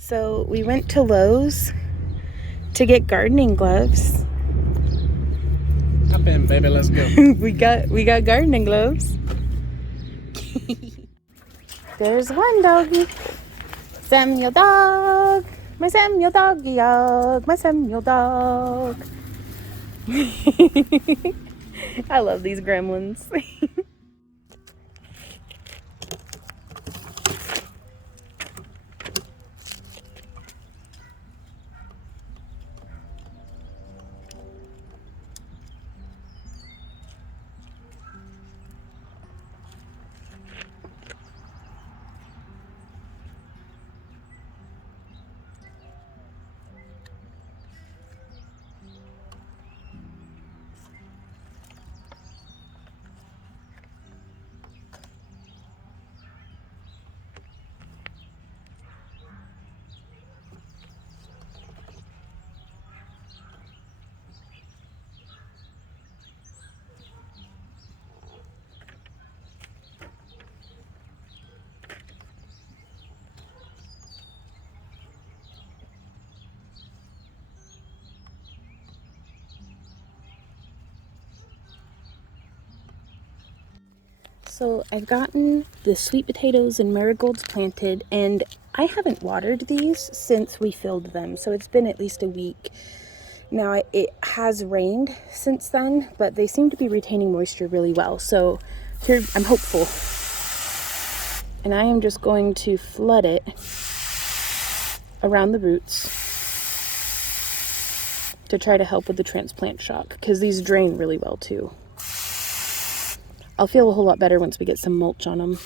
So we went to Lowe's to get gardening gloves. Hop in, baby, let's go. we got gardening gloves. There's one doggy. Samuel dog. My Samuel doggy dog. My Samuel dog. I love these gremlins. So I've gotten the sweet potatoes and marigolds planted, and I haven't watered these since we filled them. So it's been at least a week. Now it has rained since then, but they seem to be retaining moisture really well. So here I'm hopeful. And I am just going to flood it around the roots to try to help with the transplant shock, because these drain really well too. I'll feel a whole lot better once we get some mulch on them.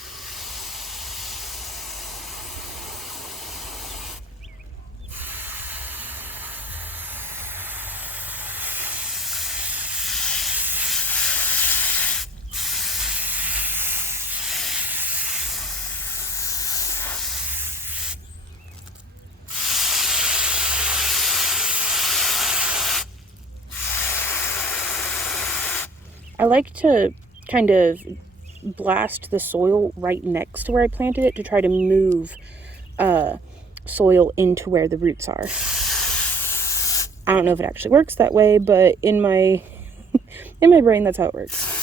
I like to kind of blast the soil right next to where I planted it to try to move soil into where the roots are. I don't know if it actually works that way, but in my brain, that's how it works.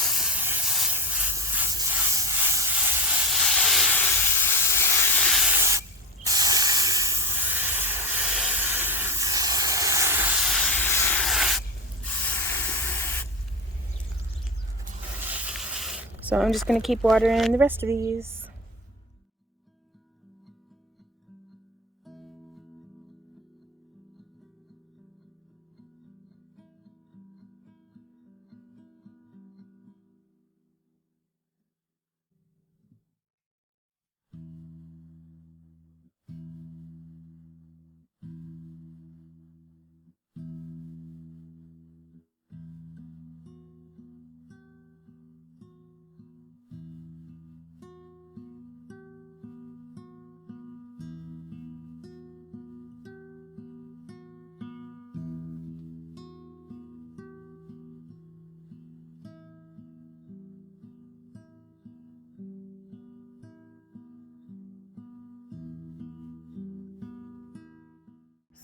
So I'm just going to keep watering the rest of these.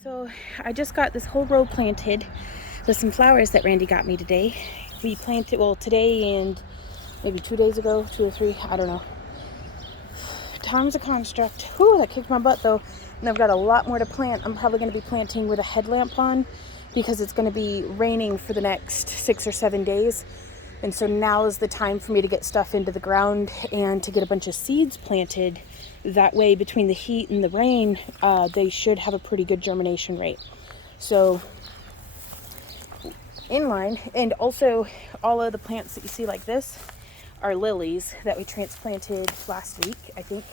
So I just got this whole row planted with some flowers that Randy got me today. We planted, well, today and maybe 2 days ago, 2 or 3, I don't know. Time's a construct. Whew, that kicked my butt though. And I've got a lot more to plant. I'm probably going to be planting with a headlamp on because it's going to be raining for the next 6 or 7 days. And so now is the time for me to get stuff into the ground and to get a bunch of seeds planted. That way, between the heat and the rain, they should have a pretty good germination rate. So, in line, and also all of the plants that you see like this are lilies that we transplanted last week, I think,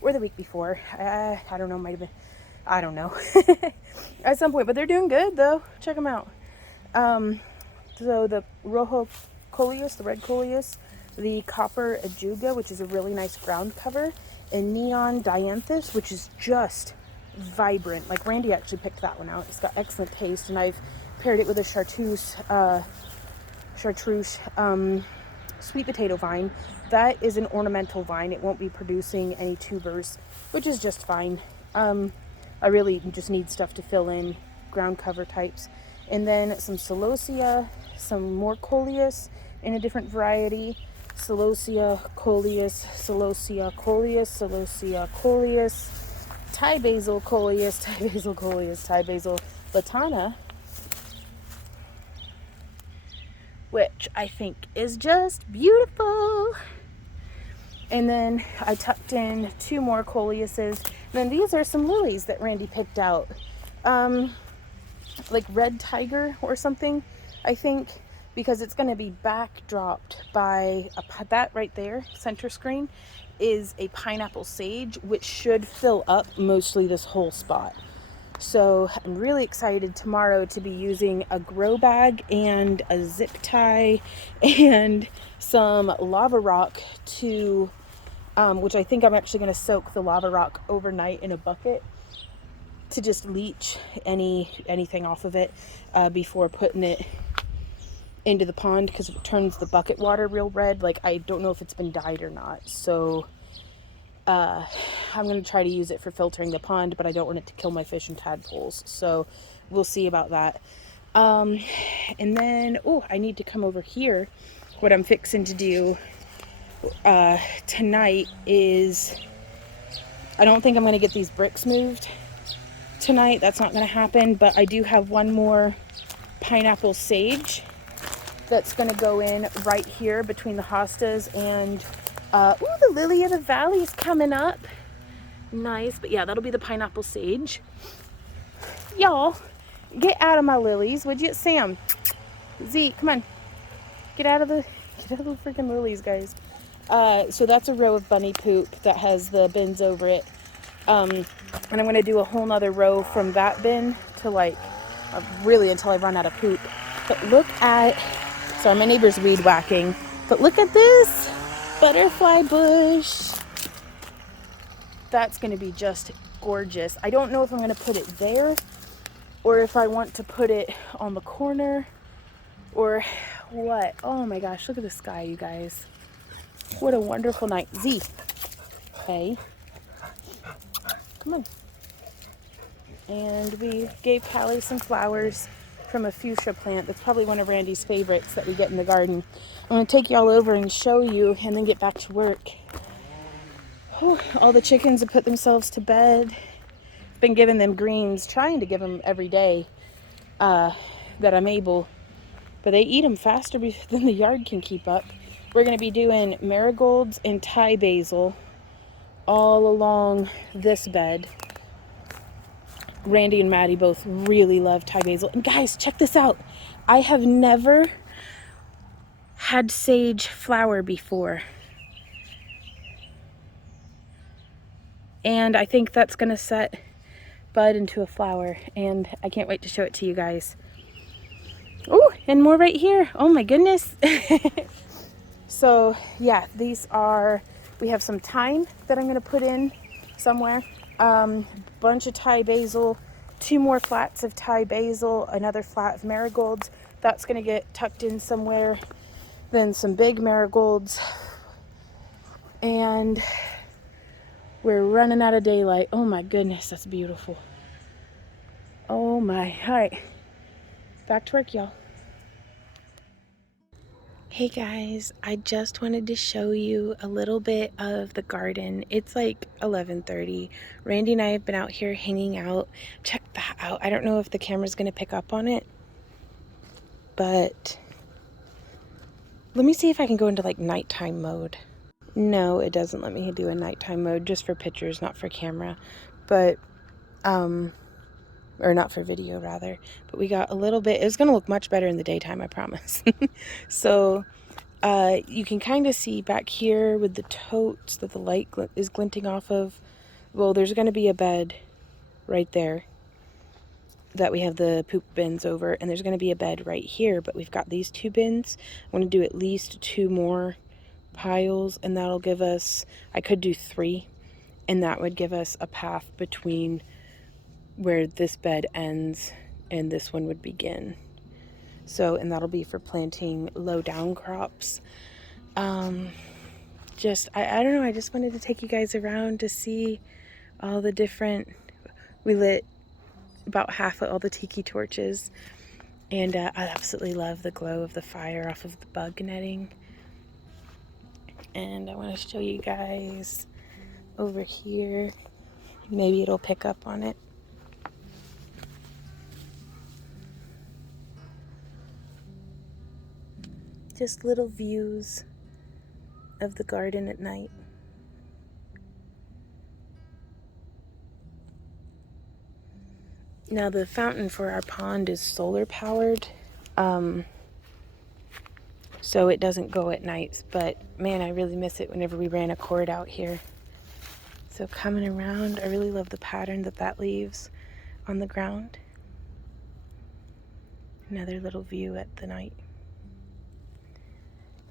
or the week before. I don't know, might have been, I don't know, at some point, but they're doing good though. Check them out. So the rojo coleus, the red coleus, the copper ajuga, which is a really nice ground cover, and neon dianthus, which is just vibrant. Like Randy actually picked that one out. It's got excellent taste, and I've paired it with a chartreuse sweet potato vine. That is an ornamental vine. It won't be producing any tubers, which is just fine. I really just need stuff to fill in, ground cover types. And then some celosia, some more coleus in a different variety. Celosia coleus, celosia coleus, celosia coleus, Thai basil coleus, Thai basil coleus, Thai basil latana, which I think is just beautiful. And then I tucked in 2 more coleuses. And then these are some lilies that Randy picked out. Like red tiger or something, I think, because it's going to be backdropped by that right there, center screen, is a pineapple sage, which should fill up mostly this whole spot. So I'm really excited tomorrow to be using a grow bag and a zip tie and some lava rock to, which I think I'm actually going to soak the lava rock overnight in a bucket to just leach anything off of it before putting it into the pond, because it turns the bucket water real red. Like, I don't know if it's been dyed or not. So I'm going to try to use it for filtering the pond, but I don't want it to kill my fish and tadpoles. So we'll see about that. And then, I need to come over here. What I'm fixing to do tonight is, I don't think I'm going to get these bricks moved tonight. That's not going to happen, but I do have one more pineapple sage that's going to go in right here between the hostas. And the lily of the valley is coming up. Nice. But yeah, that'll be the pineapple sage. Y'all, get out of my lilies, would you? Sam, Z, come on, get out of the freaking lilies, guys. So that's a row of bunny poop that has the bins over it. And I'm going to do a whole nother row from that bin to really until I run out of poop. But look at, sorry, my neighbor's weed whacking, but look at this butterfly bush. That's going to be just gorgeous. I don't know if I'm going to put it there or if I want to put it on the corner or what. Oh my gosh, look at the sky, you guys. What a wonderful night. Z, hey. Come on. And we gave Callie some flowers from a fuchsia plant. That's probably one of Randy's favorites that we get in the garden. I'm going to take y'all over and show you and then get back to work. All the chickens have put themselves to bed. Been giving them greens, trying to give them every day that I'm able. But they eat them faster than the yard can keep up. We're going to be doing marigolds and Thai basil all along this bed. Randy and Maddie both really love Thai basil. And guys, check this out. I have never had sage flower before. And I think that's going to set bud into a flower. And I can't wait to show it to you guys. Oh, and more right here. Oh my goodness. So yeah, these are, we have some thyme that I'm going to put in somewhere. Bunch of Thai basil, 2 more flats of Thai basil, another flat of marigolds. That's going to get tucked in somewhere. Then some big marigolds. And we're running out of daylight. Oh my goodness, that's beautiful. Oh my. All right. Back to work, y'all. Hey guys, I just wanted to show you a little bit of the garden. It's like 11:30. Randy and I have been out here hanging out. Check that out. I don't know if the camera's going to pick up on it, but let me see if I can go into like nighttime mode. No, it doesn't let me do a nighttime mode, just for pictures, not for camera, but or not for video rather. But we got a little bit, it's going to look much better in the daytime, I promise. So you can kind of see back here with the totes that the light is glinting off of. Well, there's going to be a bed right there that we have the poop bins over, and there's going to be a bed right here, but we've got these 2 bins. I want to do at least 2 more piles, and that'll give us, I could do 3, and that would give us a path between where this bed ends and this one would begin. So, and that'll be for planting low down crops. I don't know, I just wanted to take you guys around to see all the different We lit about half of all the tiki torches, and I absolutely love the glow of the fire off of the bug netting. And I want to show you guys over here. Maybe it'll pick up on it. Just little views of the garden at night. Now the fountain for our pond is solar powered, so it doesn't go at nights, but man, I really miss it whenever we ran a cord out here. So coming around, I really love the pattern that leaves on the ground. Another little view at the night.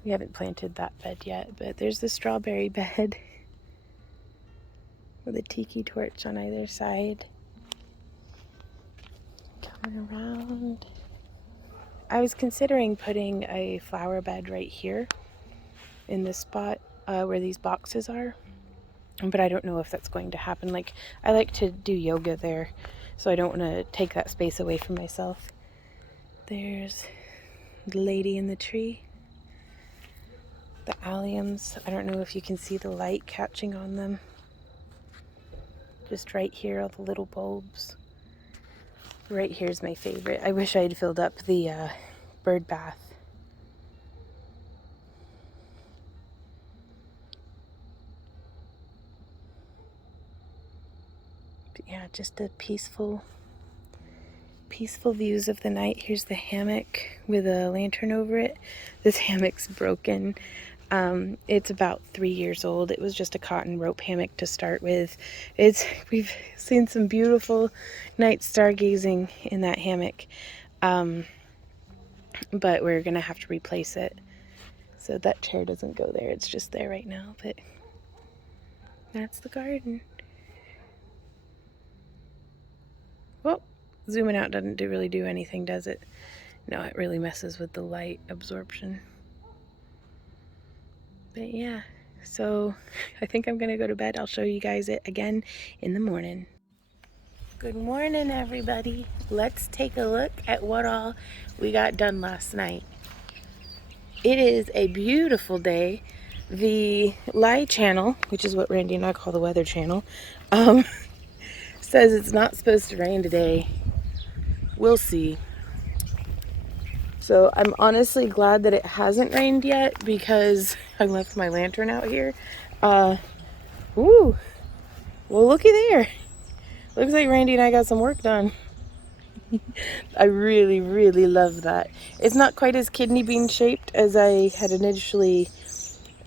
We haven't planted that bed yet, but there's the strawberry bed with a tiki torch on either side. Coming around. I was considering putting a flower bed right here in this spot where these boxes are, but I don't know if that's going to happen. Like, I like to do yoga there, so I don't want to take that space away from myself. There's the lady in the tree. The alliums, I don't know if you can see the light catching on them. Just right here, all the little bulbs. Right here's my favorite. I wish I had filled up the bird bath. But yeah, just a peaceful views of the night. Here's the hammock with a lantern over it. This hammock's broken. It's about 3 years old. It was just a cotton rope hammock to start with. We've seen some beautiful night stargazing in that hammock, but we're gonna have to replace it. So that chair doesn't go there. It's just there right now, but that's the garden. Well, zooming out doesn't really do anything, does it? No, it really messes with the light absorption. But yeah, so I think I'm gonna go to bed. I'll show you guys it again in the morning. Good morning, everybody. Let's take a look at what all we got done last night. It is a beautiful day. The Lie channel, which is what Randy and I call the weather channel, says it's not supposed to rain today. We'll see. So I'm honestly glad that it hasn't rained yet, because I left my lantern out here. Ooh, well, looky there. Looks like Randy and I got some work done. I really, really love that. It's not quite as kidney bean shaped as I had initially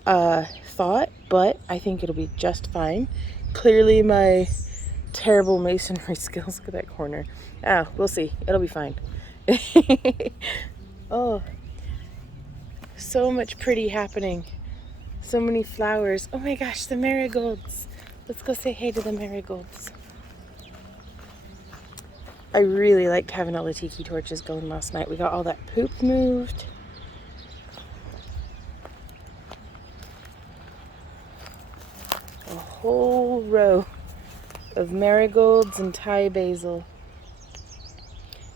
thought, but I think it'll be just fine. Clearly my terrible masonry skills. Look at that corner. Ah, we'll see. It'll be fine. Oh, so much pretty happening. So many flowers. Oh my gosh, the marigolds. Let's go say hey to the marigolds. I really liked having all the tiki torches going last night. We got all that poop moved. A whole row of marigolds and Thai basil.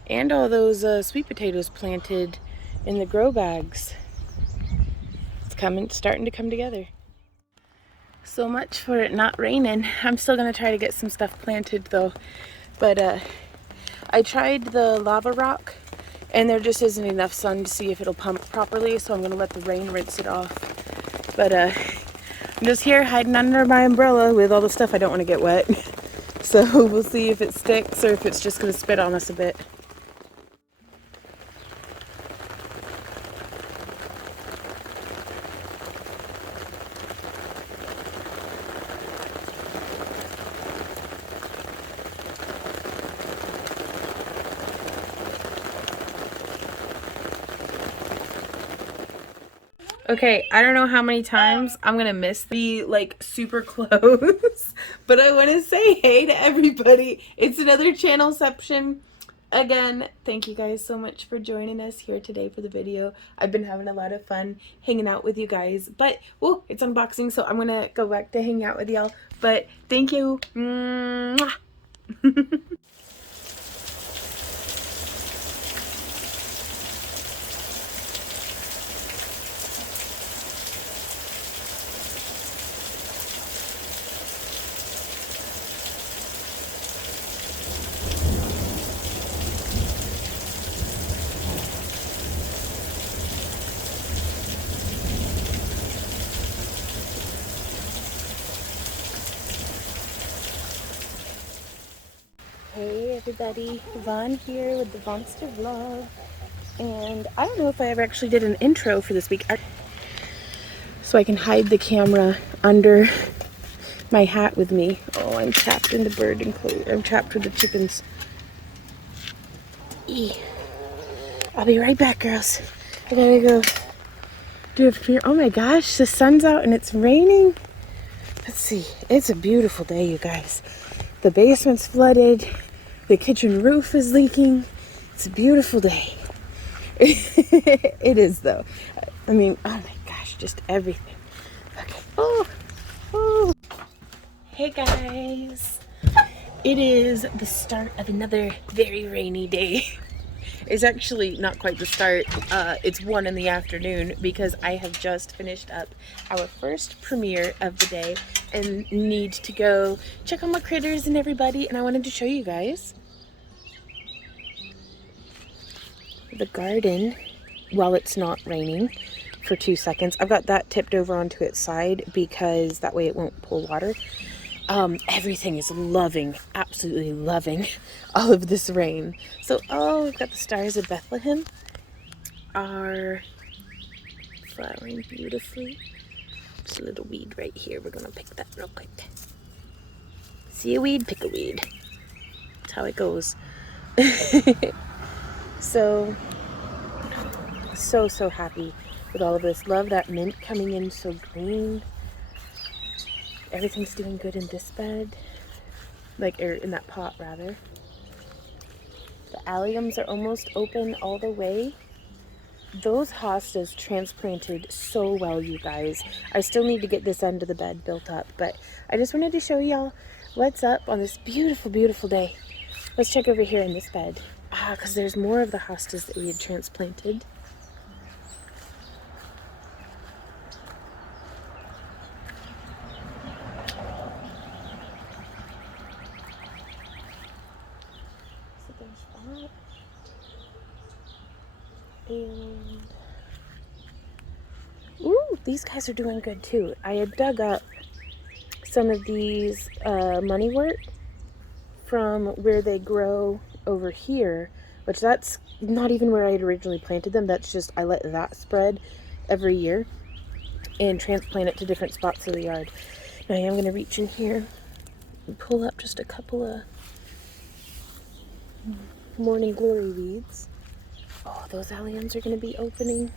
And all those sweet potatoes planted in the grow bags. It's starting to come together. So much for it not raining. I'm still gonna try to get some stuff planted though. But I tried the lava rock and there just isn't enough sun to see if it'll pump properly, so I'm gonna let the rain rinse it off. But I'm just here hiding under my umbrella with all the stuff I don't want to get wet. So we'll see if it sticks or if it's just gonna spit on us a bit. Okay, I don't know how many times I'm gonna miss the like super close, but I want to say hey to everybody. It's another channelception. Again, thank you guys so much for joining us here today for the video. I've been having a lot of fun hanging out with you guys, but it's unboxing, so I'm gonna go back to hang out with y'all. But thank you. Mwah. Hey everybody, Vaughn here with the Vonster vlog, and I don't know if I ever actually did an intro for this week, so I can hide the camera under my hat with me. Oh, I'm trapped in the bird enclosure. I'm trapped with the chickens. I'll be right back, girls. I gotta go do a premiere. Oh my gosh, the sun's out and it's raining. Let's see, it's a beautiful day, you guys. The basement's flooded. The kitchen roof is leaking. It's a beautiful day. It is, though. I mean, oh my gosh, just everything. Okay. Oh. Hey, guys. It is the start of another very rainy day. It's actually not quite the start. It's 1 in the afternoon because I have just finished up our first premiere of the day and need to go check on my critters and everybody. And I wanted to show you guys the garden while it's not raining for 2 seconds. I've got that tipped over onto its side because that way it won't pull water. Everything is loving, absolutely loving all of this rain. So, we've got the stars of Bethlehem are flowering beautifully. There's a little weed right here. We're gonna pick that real quick. See a weed, pick a weed. That's how it goes. So happy with all of this. Love that mint coming in so green. Everything's doing good in this bed, or in that pot rather. The alliums are almost open all the way. Those hostas transplanted so well, you guys. I still need to get this end of the bed built up, but I just wanted to show y'all what's up on this beautiful, beautiful day. Let's check over here in this bed. Because there's more of the hostas that we had transplanted. So there's that. And ooh, these guys are doing good too. I had dug up some of these moneywort from where they grow over here, which that's not even where I had originally planted them. That's just, I let that spread every year and transplant it to different spots of the yard. Now I am going to reach in here and pull up just a couple of morning glory weeds. Oh, those alliums are going to be opening.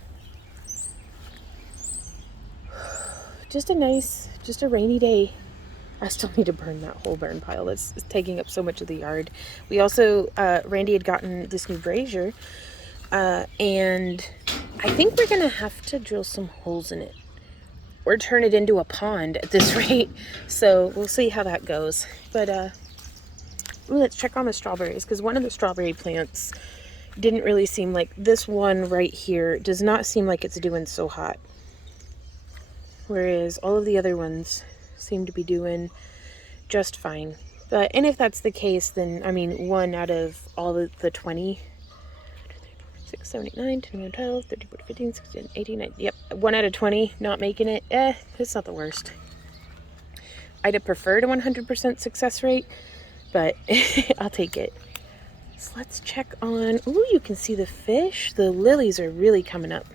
Just a rainy day. I still need to burn that whole burn pile. It's taking up so much of the yard. We also, Randy had gotten this new brazier, and I think we're going to have to drill some holes in it or turn it into a pond at this rate. So we'll see how that goes. But let's check on the strawberries, because one of the strawberry plants didn't really seem like, this one right here does not seem like it's doing so hot, whereas all of the other ones seem to be doing just fine. But, and if that's the case, then I mean, 1 out of all of the 20, 6, 7, 8, 9, 10, 11, 12, 13, 14, 15, 16, 18, 19, yep, 1 out of 20 not making it, it's not the worst. I'd have preferred a 100% success rate, but I'll take it. So let's check on, ooh, you can see the fish. The lilies are really coming up.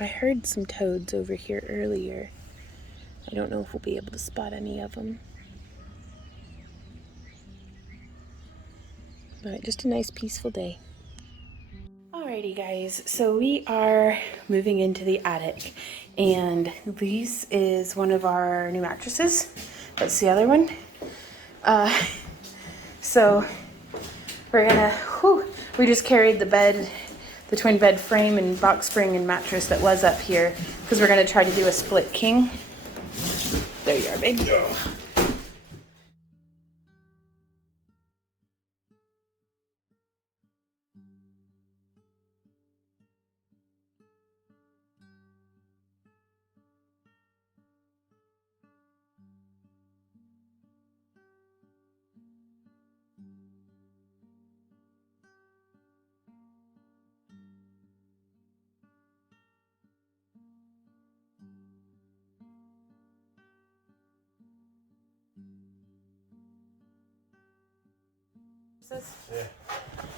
I heard some toads over here earlier. I don't know if we'll be able to spot any of them. But just a nice peaceful day. Alrighty guys, so we are moving into the attic, and this is one of our new mattresses. That's the other one. So we're gonna, we just carried the between bed frame and box spring and mattress that was up here, because we're going to try to do a split king. There you are, babe.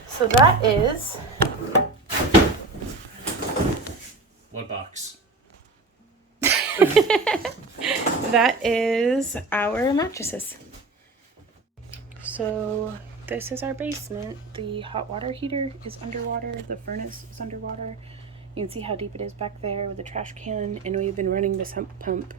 So that is What box? that is our mattresses. So this is our basement. The hot water heater is underwater. The furnace is underwater. You can see how deep it is back there with the trash can, and we've been running the sump pump.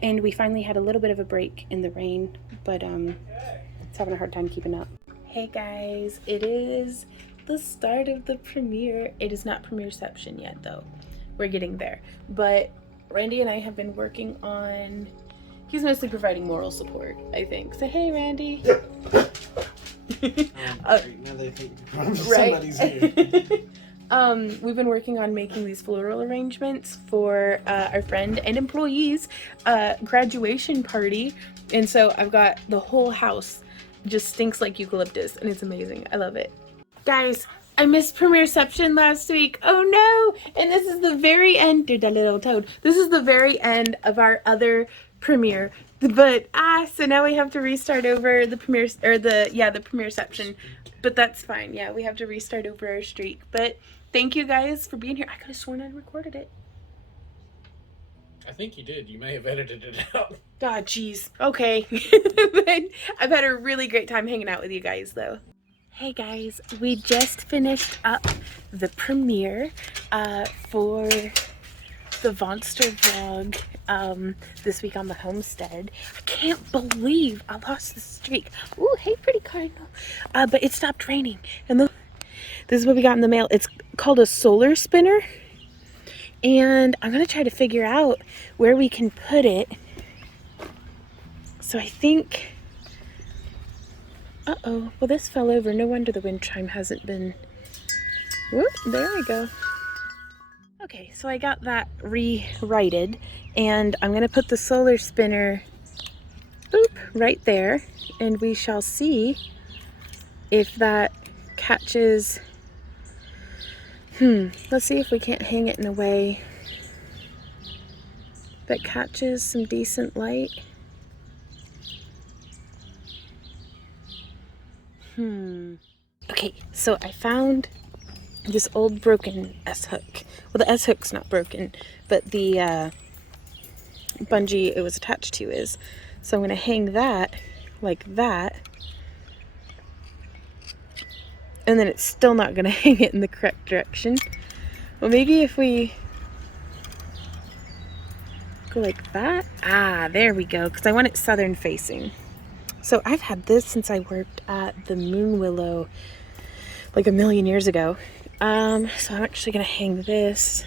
And we finally had a little bit of a break in the rain, but it's having a hard time keeping up. Hey guys, it is the start of the premiere. It is not premiereception yet though. We're getting there. But Randy and I have been working on, he's mostly providing moral support, I think. Say hey, Randy. Somebody's here. We've been working on making these floral arrangements for our friend and employees' graduation party, and so I've got the whole house just stinks like eucalyptus, and it's amazing. I love it. Guys, I missed premiereception last week. Oh no! And this is the very end. Dude, that little toad. This is the very end of our other premiere. But so now we have to restart over the premiere, or the premiereception. But that's fine. Yeah, we have to restart over our streak. But thank you guys for being here. I could have sworn I recorded it. I think you did. You may have edited it out. God, jeez. Okay. But I've had a really great time hanging out with you guys, though. Hey guys, we just finished up the premiere for the Vonster vlog this week on the Homestead. I can't believe I lost the streak. Ooh, hey, pretty cardinal. But it stopped raining, and this is what we got in the mail. It's called a solar spinner, and I'm gonna try to figure out where we can put it. So I think, well, this fell over. No wonder the wind chime hasn't been, whoop, there we go. Okay, so I got that rewrited, and I'm gonna put the solar spinner, boop, right there, and we shall see if that catches. Let's see if we can't hang it in a way that catches some decent light. Okay, so I found this old broken S-hook. Well, the S-hook's not broken, but the bungee it was attached to is. So I'm going to hang that like that. And then it's still not going to hang it in the correct direction. Well, maybe if we go like that. There we go, because I want it southern facing. So I've had this since I worked at the Moon Willow like a million years ago. So I'm actually gonna hang this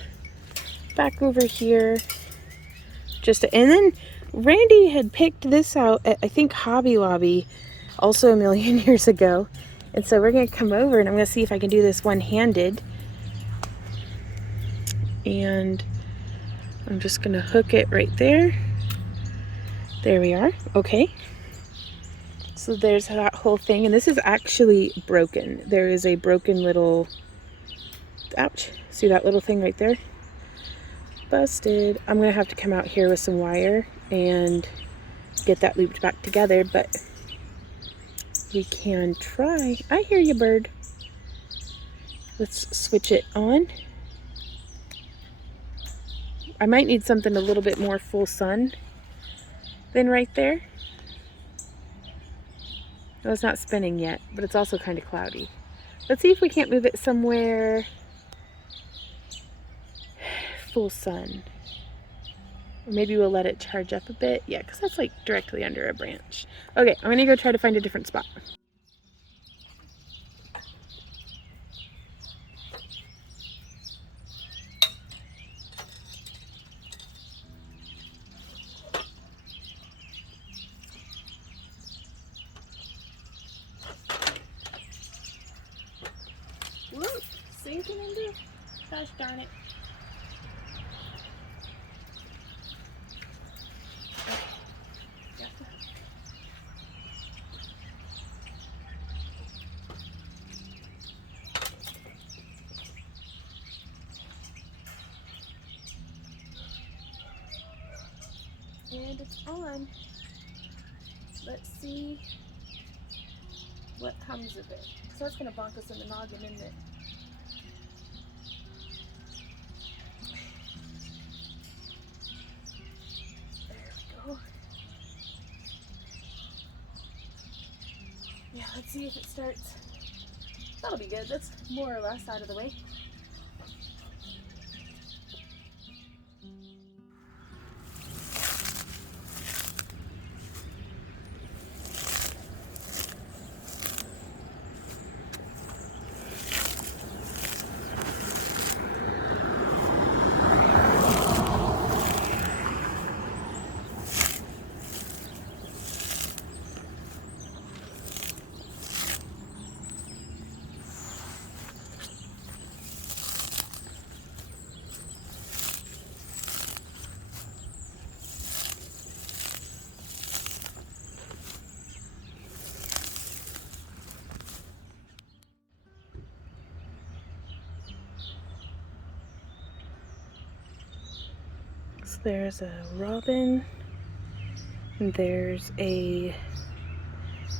back over here. And then Randy had picked this out at, I think, Hobby Lobby also a million years ago. And so we're gonna come over and I'm gonna see if I can do this one-handed. And I'm just gonna hook it right there. There we are. Okay. So there's that whole thing, and this is actually broken. There is a broken little, ouch, see that little thing right there? Busted. I'm gonna have to come out here with some wire and get that looped back together, but we can try. I hear you, bird. Let's switch it on. I might need something a little bit more full sun than right there. No, it's not spinning yet, but it's also kind of cloudy. Let's see if we can't move it somewhere full sun. Or maybe we'll let it charge up a bit. Yeah, because that's like directly under a branch. Okay, I'm gonna go try to find a different spot. Gosh darn it. And it's on. Let's see what comes of it. So that's gonna bonk us in the noggin, isn't it? There we go. Yeah, let's see if it starts. That'll be good. That's more or less out of the way. So there's a robin, and there's a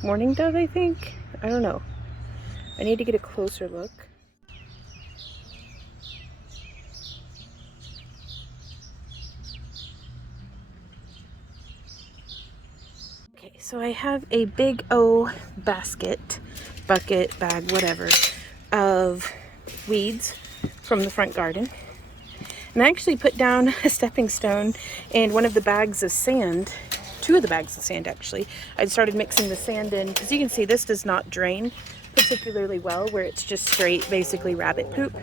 mourning dove, I think. I don't know. I need to get a closer look. Okay, so I have a big O basket, bucket, bag, whatever, of weeds from the front garden. And I actually put down a stepping stone and one of the bags of sand, two of the bags of sand actually. I started mixing the sand in, because you can see this does not drain particularly well, where it's just straight, basically rabbit poop.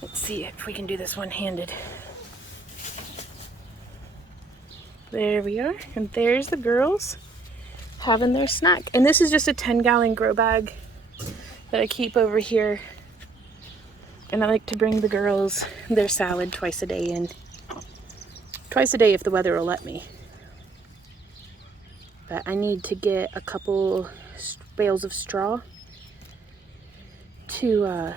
Let's see if we can do this one-handed. There we are, and there's the girls having their snack. And this is just a 10-gallon grow bag that I keep over here. And I like to bring the girls their salad twice a day, and twice a day if the weather will let me. But I need to get a couple bales of straw to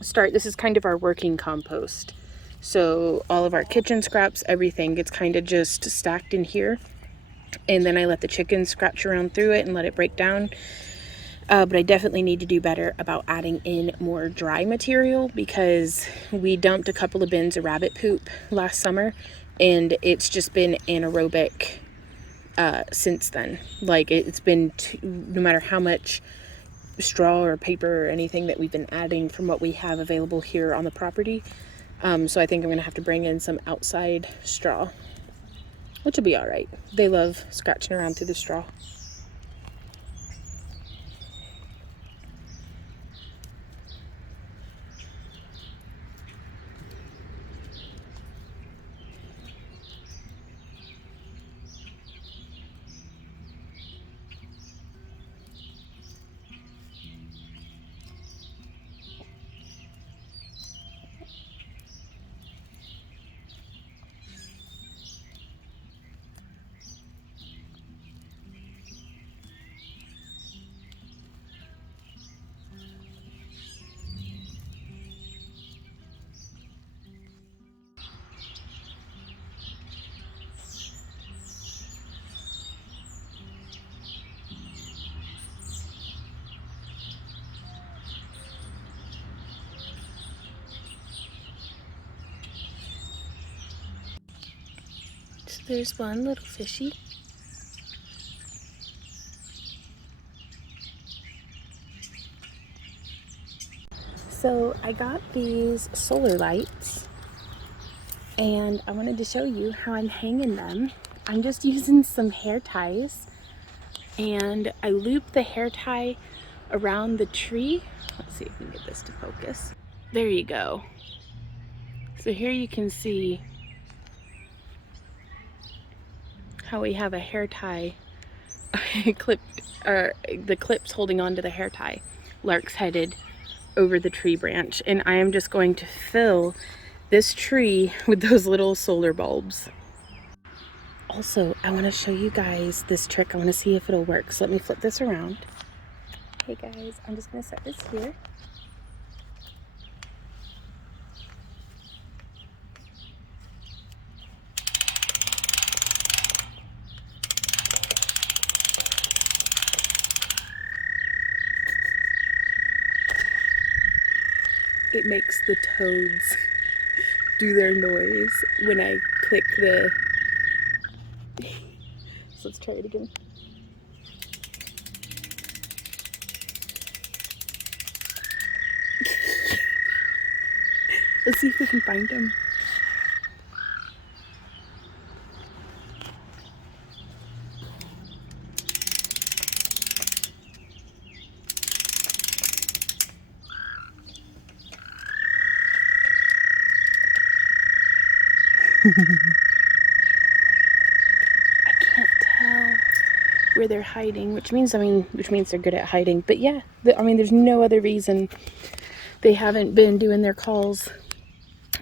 start. This is kind of our working compost. So all of our kitchen scraps, everything gets kind of just stacked in here. And then I let the chickens scratch around through it and let it break down. But I definitely need to do better about adding in more dry material, because we dumped a couple of bins of rabbit poop last summer, and it's just been anaerobic since then. Like, it's been no matter how much straw or paper or anything that we've been adding from what we have available here on the property. So I think I'm gonna have to bring in some outside straw, which will be all right. They love scratching around through the straw. So there's one little fishy. So I got these solar lights, and I wanted to show you how I'm hanging them. I'm just using some hair ties, and I loop the hair tie around the tree. Let's see if we can get this to focus. There you go. So here you can see how we have a hair tie clipped, or the clips holding onto the hair tie. Lark's headed over the tree branch, and I am just going to fill this tree with those little solar bulbs. Also, I want to show you guys this trick. I want to see if it'll work. So let me flip this around. Hey guys, I'm just going to set this here. It makes the toads do their noise when I click the... So let's try it again. Let's see if we can find them. I can't tell where they're hiding, which means they're good at hiding. But yeah, there's no other reason they haven't been doing their calls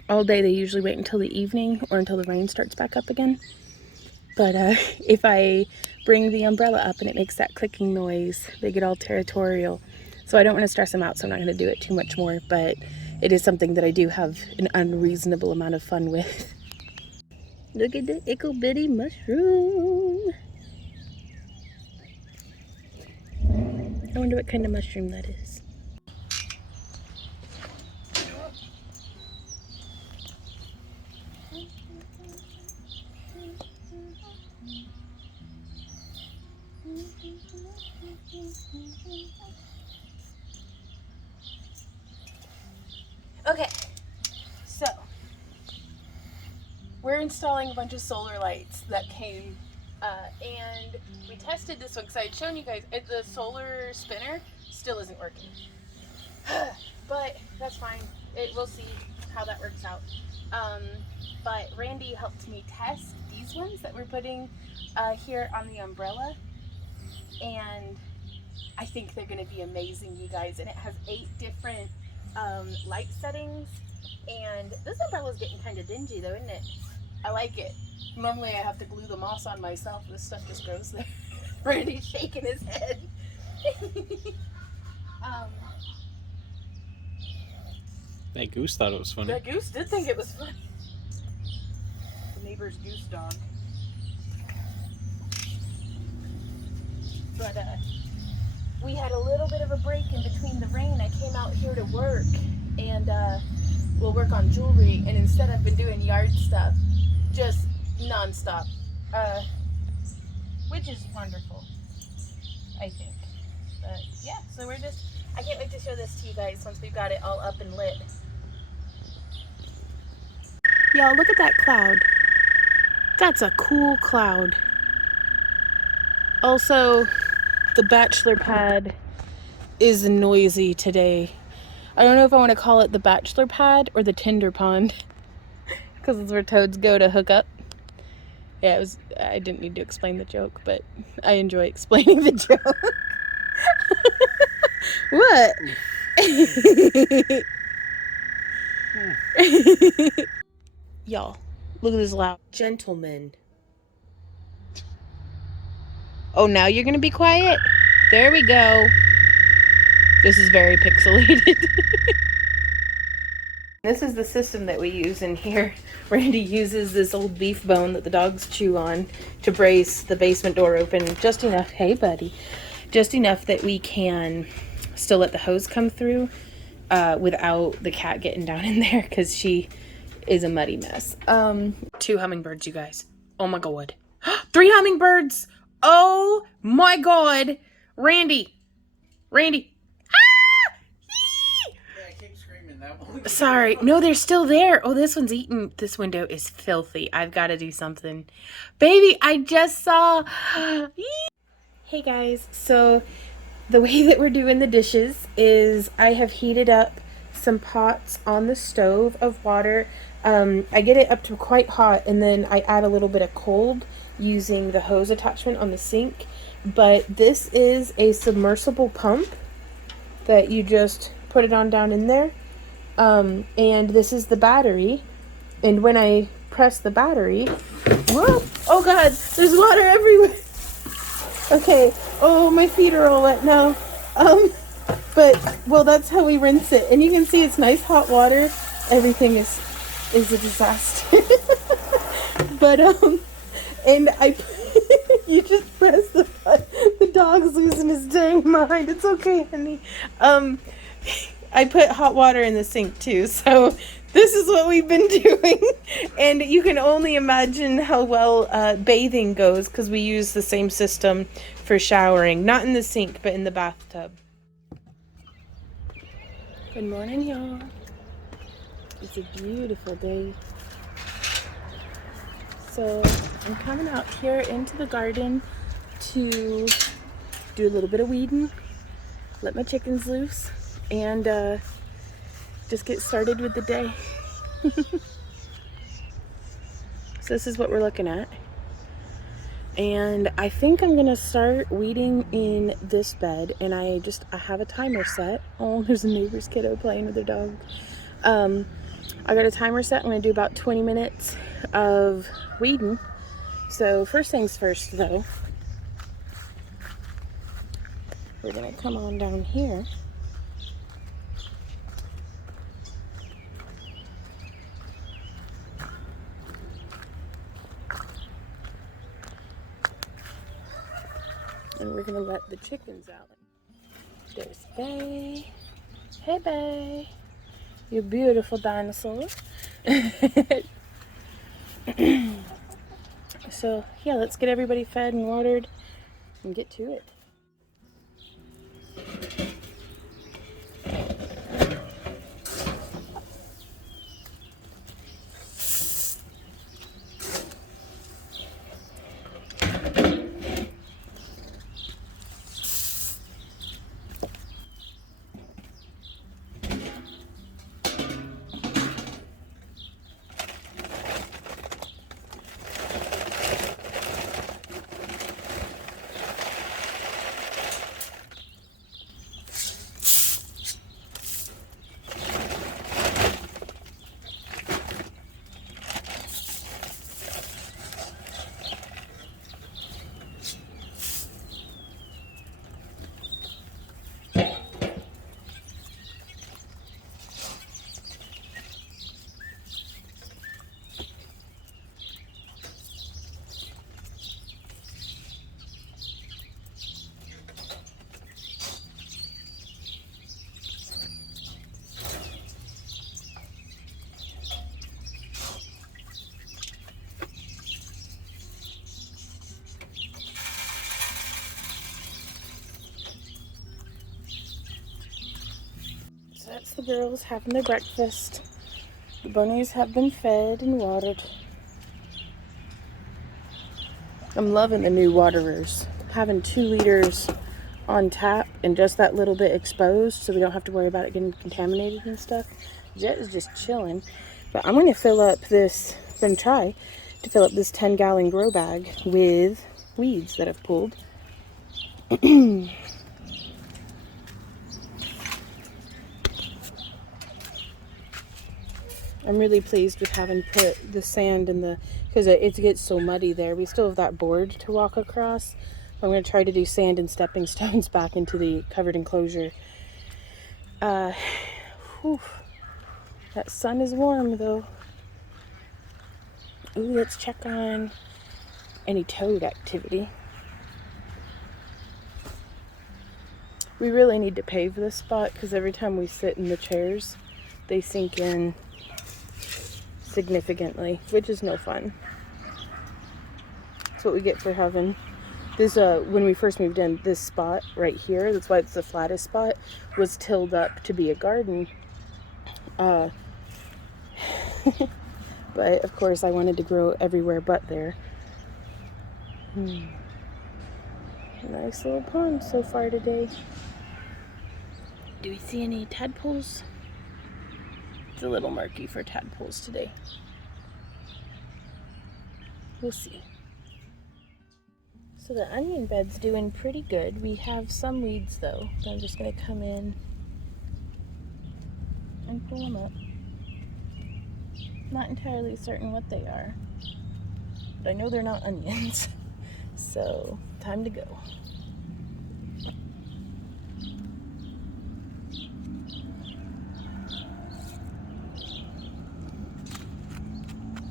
all day. They usually wait until the evening or until the rain starts back up again. But if I bring the umbrella up and it makes that clicking noise, they get all territorial. So I don't want to stress them out, so I'm not going to do it too much more. But it is something that I do have an unreasonable amount of fun with. Look at the ickle bitty mushroom. I wonder what kind of mushroom that is. Okay, so we're installing a bunch of solar lights that came, and we tested this one because I had shown you guys the solar spinner still isn't working. But that's fine. We'll see how that works out. But Randy helped me test these ones that we're putting here on the umbrella, and I think they're going to be amazing, you guys. And it has 8 different light settings, and this umbrella is getting kind of dingy though, isn't it? I like it. Normally I have to glue the moss on myself. This stuff just grows there. Randy's shaking his head. That goose thought it was funny. That goose did think it was funny. The neighbor's goose dog. But we had a little bit of a break in between the rain. I came out here to work, and we'll work on jewelry, and instead I've been doing yard stuff just non-stop, which is wonderful, I think. But yeah, so I can't wait to show this to you guys once we've got it all up and lit. Y'all, look at that cloud. That's a cool cloud. Also, the bachelor pad is noisy today. I don't know if I want to call it the bachelor pad or the tinder pond, because it's where toads go to hook up. Yeah, I didn't need to explain the joke, but I enjoy explaining the joke. What? Y'all, look at this loud gentleman. Oh, now you're gonna be quiet? There we go. This is very pixelated. This is the system that we use in here. Randy uses this old beef bone that the dogs chew on to brace the basement door open just enough. Hey, buddy. Just enough that we can still let the hose come through without the cat getting down in there, because she is a muddy mess. 2 hummingbirds, you guys. Oh my god. 3 hummingbirds! Oh my god! Randy! Sorry. No, they're still there. Oh, this one's eaten. This window is filthy. I've got to do something. Baby, I just saw. Hey guys. So the way that we're doing the dishes is I have heated up some pots on the stove of water. I get it up to quite hot, and then I add a little bit of cold using the hose attachment on the sink. But this is a submersible pump that you just put it on down in there. And this is the battery. And when I press the battery, whoa, oh God, there's water everywhere. Okay, oh, my feet are all wet now. But, well, that's how we rinse it. And you can see it's nice hot water. Everything is a disaster. But, and you just press the button. The dog's losing his dang mind. It's okay, honey. I put hot water in the sink too, so this is what we've been doing. And you can only imagine how well bathing goes, because we use the same system for showering. Not in the sink, but in the bathtub. Good morning, y'all. It's a beautiful day. So I'm coming out here into the garden to do a little bit of weeding, let my chickens loose, and just get started with the day. So this is what we're looking at. And I think I'm gonna start weeding in this bed, and I have a timer set. Oh, there's a neighbor's kiddo playing with their dog. I got a timer set. I'm gonna do about 20 minutes of weeding. So first things first though, we're gonna come on down here. And we're gonna let the chickens out. There's Bay. Hey, Bay. You beautiful dinosaur. So, yeah, let's get everybody fed and watered and get to it. So that's the girls having their breakfast. The bunnies have been fed and watered. I'm loving the new waterers. Having 2 liters on tap and just that little bit exposed, so we don't have to worry about it getting contaminated and stuff. Jet is just chilling. But I'm going to fill up this, I'm going to try to fill up this 10-gallon grow bag with weeds that I've pulled. I'm really pleased with having put the sand in the, because it gets so muddy there. We still have that board to walk across. I'm going to try to do sand and stepping stones back into the covered enclosure. Whew. That sun is warm though. Ooh, let's check on any toad activity. We really need to pave this spot, because every time we sit in the chairs, they sink in significantly, which is no fun. That's what we get for having this. When we first moved in, this spot right here, that's why it's the flattest spot, was tilled up to be a garden. But of course I wanted to grow everywhere but there. Nice little pond so far today. Do we see any tadpoles? It's a little murky for tadpoles today. We'll see. So the onion bed's doing pretty good. We have some weeds though. So I'm just gonna come in and pull them up. Not entirely certain what they are, but I know they're not onions. So, time to go.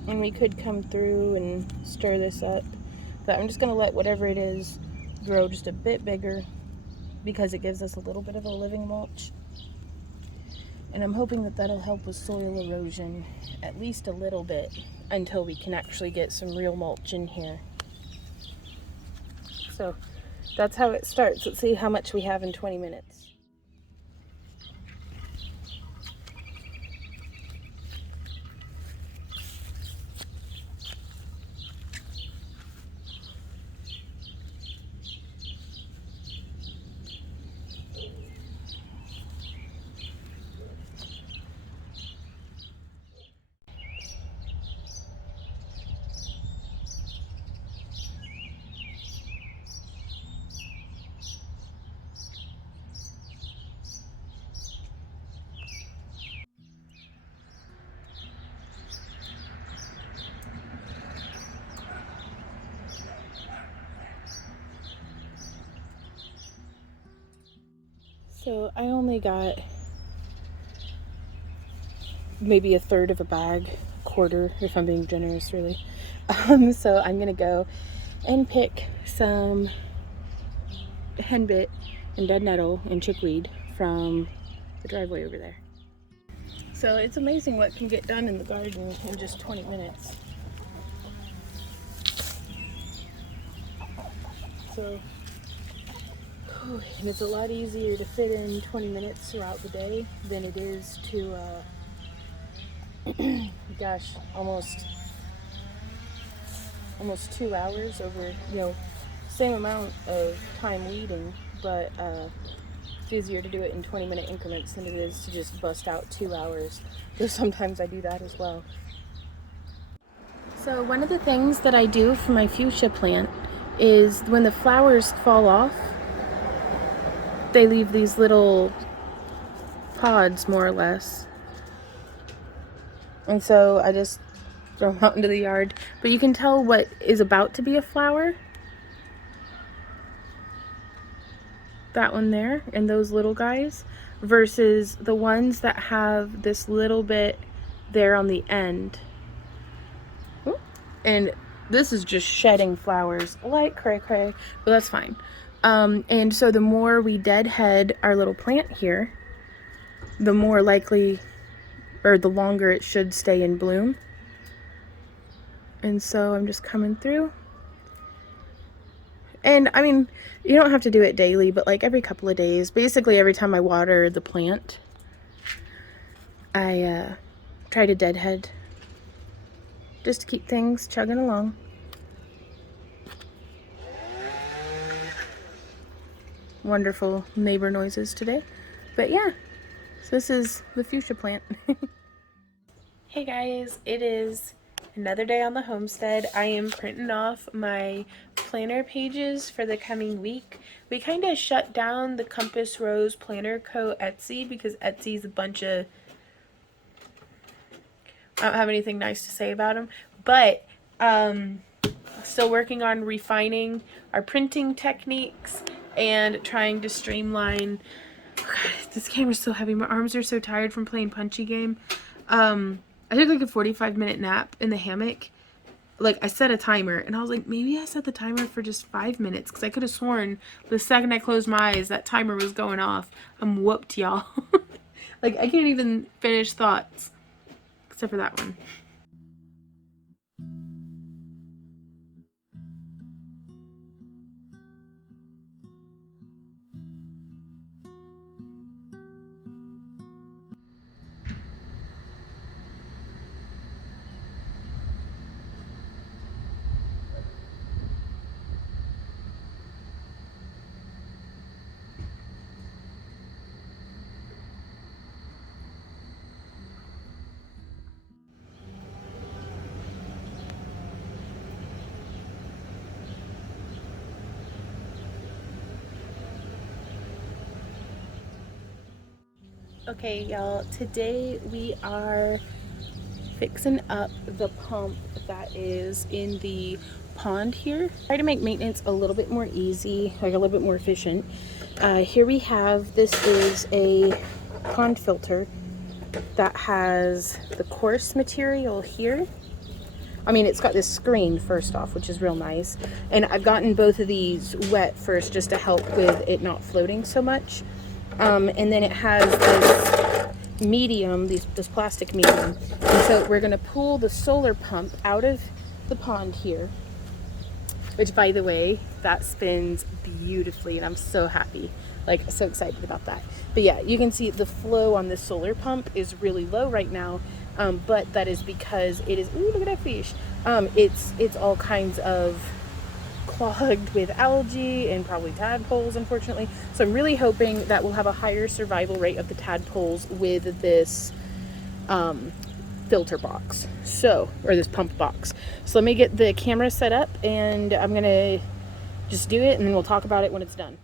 And we could come through and stir this up, but I'm just going to let whatever it is grow just a bit bigger because it gives us a little bit of a living mulch. And I'm hoping that that'll help with soil erosion at least a little bit until we can actually get some real mulch in here. So that's how it starts. Let's see how much we have in 20 minutes. So I only got maybe a third of a bag, quarter if I'm being generous really. So I'm gonna go and pick some henbit and dead nettle and chickweed from the driveway over there. So it's amazing what can get done in the garden in just 20 minutes. So, and it's a lot easier to fit in 20 minutes throughout the day than it is to, gosh, almost 2 hours over, same amount of time weeding, but it's easier to do it in 20-minute increments than it is to just bust out 2 hours. Though sometimes I do that as well. So one of the things that I do for my fuchsia plant is when the flowers fall off, they leave these little pods more or less. And so I just throw them out into the yard. But you can tell what is about to be a flower. That one there and those little guys versus the ones that have this little bit there on the end. And this is just shedding flowers like cray cray, but that's fine. And so the more we deadhead our little plant here, the more likely, or the longer it should stay in bloom. And so I'm just coming through. And I mean, you don't have to do it daily, but like every couple of days, basically every time I water the plant, I try to deadhead just to keep things chugging along. Wonderful neighbor noises today. But yeah, so this is the fuchsia plant. Hey guys, it is another day on the homestead. I am printing off my planner pages for the coming week. We kind of shut down the Compass Rose Planner Co. Etsy because Etsy's a bunch of... I don't have anything nice to say about them. But still working on refining our printing techniques and trying to streamline... Oh God, this camera's so heavy. My arms are so tired from playing Punchy Game. I took like a 45-minute nap in the hammock. Like, I set a timer, and I was like, maybe I set the timer for just 5 minutes, because I could have sworn the second I closed my eyes, that timer was going off. I'm whooped, y'all. Like, I can't even finish thoughts, except for that one. Okay, y'all, today we are fixing up the pump that is in the pond here. Try to make maintenance a little bit more easy, like a little bit more efficient. Here we have, this is a pond filter that has the coarse material here. I mean, it's got this screen first off, which is real nice. And I've gotten both of these wet first just to help with it not floating so much. And then it has this medium, this plastic medium. And so we're gonna pull the solar pump out of the pond here, which, by the way, that spins beautifully and I'm so happy, like so excited about that. But yeah, you can see the flow on this solar pump is really low right now, but that is because it is, ooh, look at that fish. It's all kinds of clogged with algae and probably tadpoles, unfortunately. So I'm really hoping that we'll have a higher survival rate of the tadpoles with this filter box, so, or this pump box. So let me get the camera set up and I'm gonna just do it and then we'll talk about it when it's done.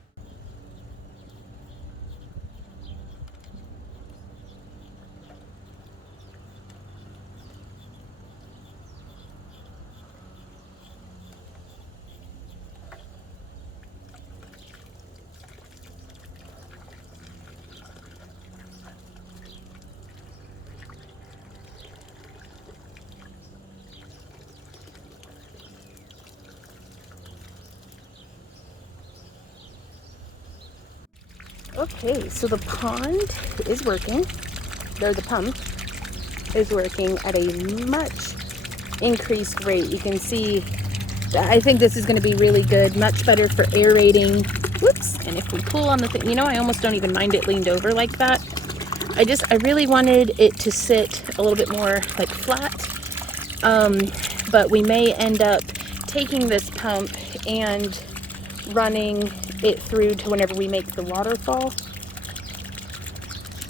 Okay, so the pond is working, or the pump is working at a much increased rate. You can see, I think this is going to be really good, much better for aerating. Whoops, and if we pull on the thing, you know, I almost don't even mind it leaned over like that. I really wanted it to sit a little bit more like flat, but we may end up taking this pump and running it through to whenever we make the waterfall.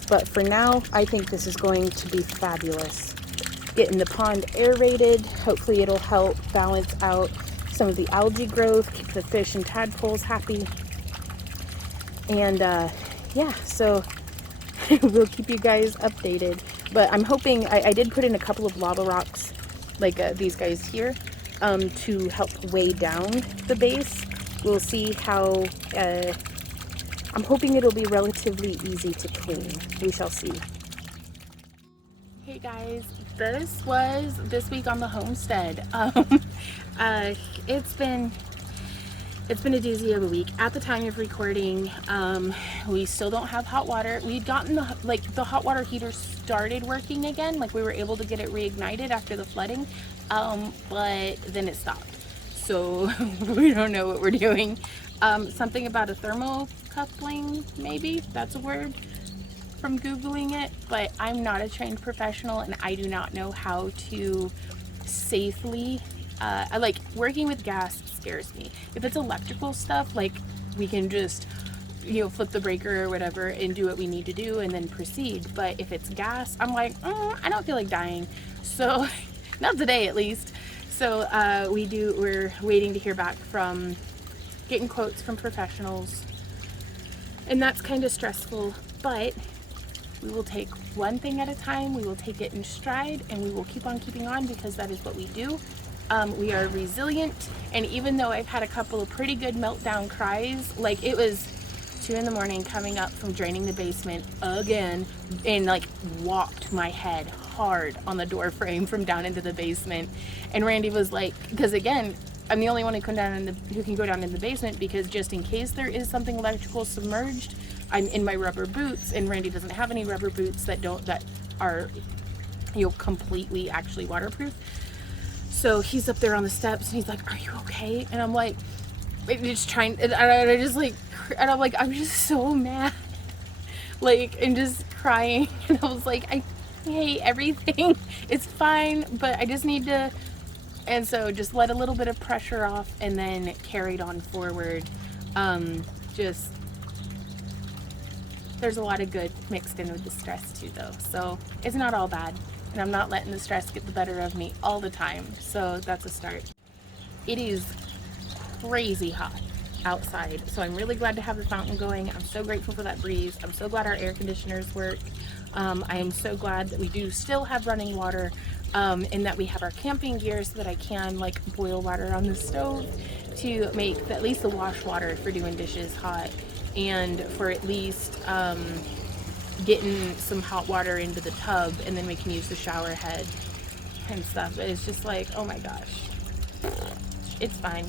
But for now, I think this is going to be fabulous. Getting the pond aerated, hopefully it'll help balance out some of the algae growth, keep the fish and tadpoles happy. And yeah, so we'll keep you guys updated. But I'm hoping, I did put in a couple of lava rocks, like these guys here, to help weigh down the base. We'll see how, I'm hoping it'll be relatively easy to clean. We shall see. Hey guys, this was this week on the homestead. It's been a doozy of a week. At the time of recording, we still don't have hot water. We'd gotten the hot water heater started working again, like we were able to get it reignited after the flooding, but then it stopped. So we don't know what we're doing. Something about a thermocoupling, maybe that's a word from Googling it, but I'm not a trained professional and I do not know how to safely, I like working with gas scares me. If it's electrical stuff, like we can just, you know, flip the breaker or whatever and do what we need to do and then proceed. But if it's gas, I'm like, I don't feel like dying. So not today at least. So we're waiting to hear back from, getting quotes from professionals, and that's kind of stressful, but we will take one thing at a time. We will take it in stride and we will keep on keeping on, because that is what we do. We are resilient, and even though I've had a couple of pretty good meltdown cries, like it was 2 in the morning coming up from draining the basement again and like whopped my head hard on the door frame from down into the basement. And Randy was like, because again, I'm the only one who can go down in the basement, because just in case there is something electrical submerged, I'm in my rubber boots, and Randy doesn't have any rubber boots that are, you know, completely actually waterproof. So he's up there on the steps and he's like, "Are you okay?" And I'm like, just trying, and I'm like, I'm just so mad, like, and just crying. And I was like, I hate everything. It's fine, but I just need to. And so just let a little bit of pressure off and then carried on forward. Just, there's a lot of good mixed in with the stress too though. So it's not all bad, and I'm not letting the stress get the better of me all the time. So that's a start. It is crazy hot. outside. So I'm really glad to have the fountain going. I'm so grateful for that breeze. I'm so glad our air conditioners work. I am so glad that we do still have running water, and that we have our camping gear so that I can like boil water on the stove to make at least the wash water for doing dishes hot, and for at least getting some hot water into the tub, and then we can use the shower head and stuff. But it's just like, oh my gosh, it's fine.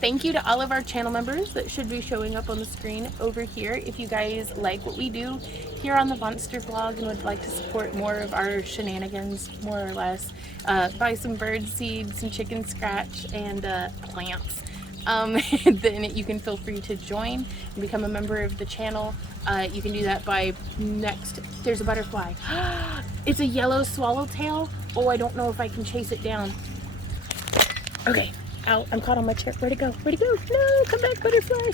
Thank you to all of our channel members that should be showing up on the screen over here. If you guys like what we do here on the Monster Vlog and would like to support more of our shenanigans, more or less, buy some bird seeds, some chicken scratch, and plants, then you can feel free to join and become a member of the channel. You can do that by there's a butterfly. It's a yellow swallowtail. Oh, I don't know if I can chase it down. Okay. Out. I'm caught on my chair. Where'd it go? Where'd it go? No, come back, butterfly.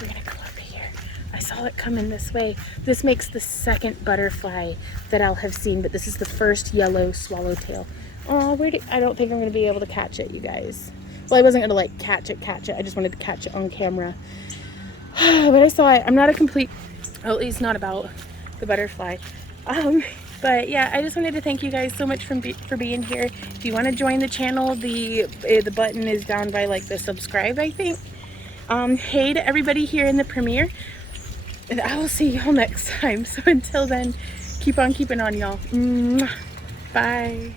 We're gonna go up here. I saw it coming this way. This makes the second butterfly that I'll have seen, but this is the first yellow swallowtail. Oh, I don't think I'm gonna be able to catch it, you guys. Well, I wasn't gonna like catch it. I just wanted to catch it on camera. But I saw it. I'm not a complete, well, at least not about the butterfly. But yeah, I just wanted to thank you guys so much for being here. If you want to join the channel, the button is down by like the subscribe, I think. Hey to everybody here in the premiere, and I will see y'all next time. So until then, keep on keeping on, y'all. Bye.